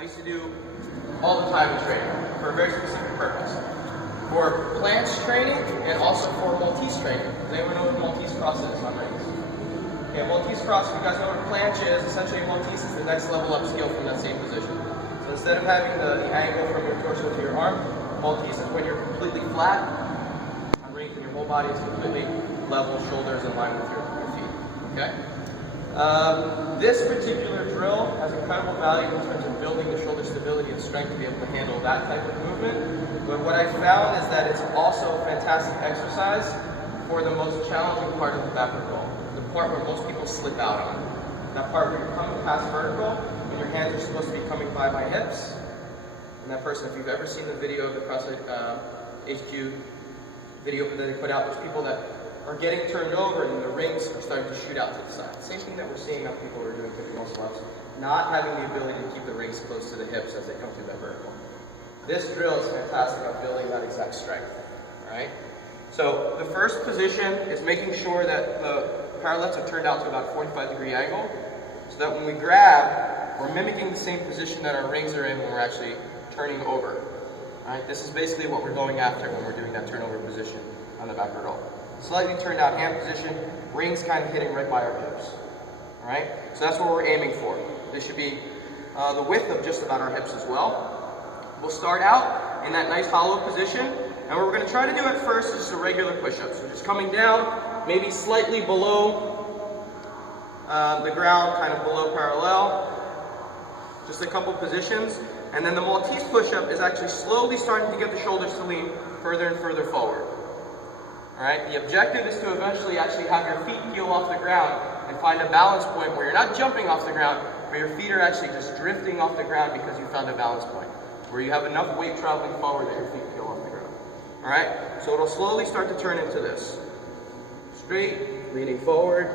I used to do all the time in training for a very specific purpose. For planche training and also for Maltese training. Does anyone know what Maltese cross is on rings? Okay, Maltese cross, if you guys know what planche is, essentially Maltese is the next level up skill from that same position. So instead of having the angle from your torso to your arm, Maltese is when you're completely flat on rings and your whole body is completely level, shoulders in line with your feet. Okay? This particular drill has incredible value in terms of building the shoulder stability and strength to be able to handle that type of movement. But what I found is that it's also a fantastic exercise for the most challenging part of the backward roll. The part where most people slip out on. That part where you're coming past vertical and your hands are supposed to be coming by my hips. And that person, if you've ever seen the video of the CrossFit HQ video that they put out, there's people that are getting turned over and the rings are starting to shoot out to the side. Same thing that we're seeing now people are doing 50 muscle ups, not having the ability to keep the rings close to the hips as they come through that vertical. This drill is fantastic at building that exact strength. Alright? So the first position is making sure that the parallettes are turned out to about a 45-degree angle, so that when we grab, we're mimicking the same position that our rings are in when we're actually turning over. Alright? This is basically what we're going after when we're doing that turnover position on the backward roll. Slightly turned out hand position, rings kind of hitting right by our hips. Alright? So that's what we're aiming for. This should be the width of just about our hips as well. We'll start out in that nice hollow position, and what we're going to try to do at first is just a regular push-up. So just coming down, maybe slightly below the ground, kind of below parallel. Just a couple positions. And then the Maltese push-up is actually slowly starting to get the shoulders to lean further and further forward. Alright, the objective is to eventually actually have your feet peel off the ground and find a balance point where you're not jumping off the ground, but your feet are actually just drifting off the ground because you found a balance point, where you have enough weight traveling forward that your feet peel off the ground. Alright, so it'll slowly start to turn into this. Straight, leaning forward.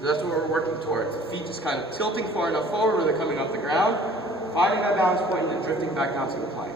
So that's what we're working towards. The feet just kind of tilting far enough forward where they're coming off the ground, finding that balance point and then drifting back down to the plank.